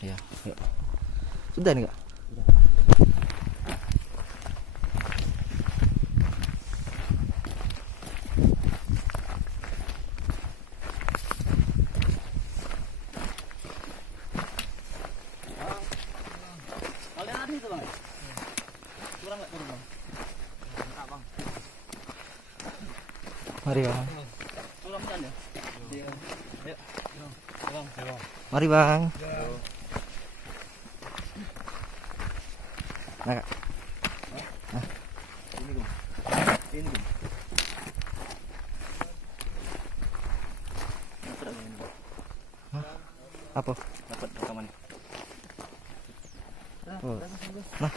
Iya. Yuk. Sudah nih kak. Kalian ada itu bang? Kurang nggak turun bang? Enggak bang. Mari bang. Kurang kan ya? Iya. Ayo. Bang. Mari bang. Nah kak. Ini bang. Ini bang. Dapat apa ini bang? Apa? Dapat rekaman. Oh. Nah.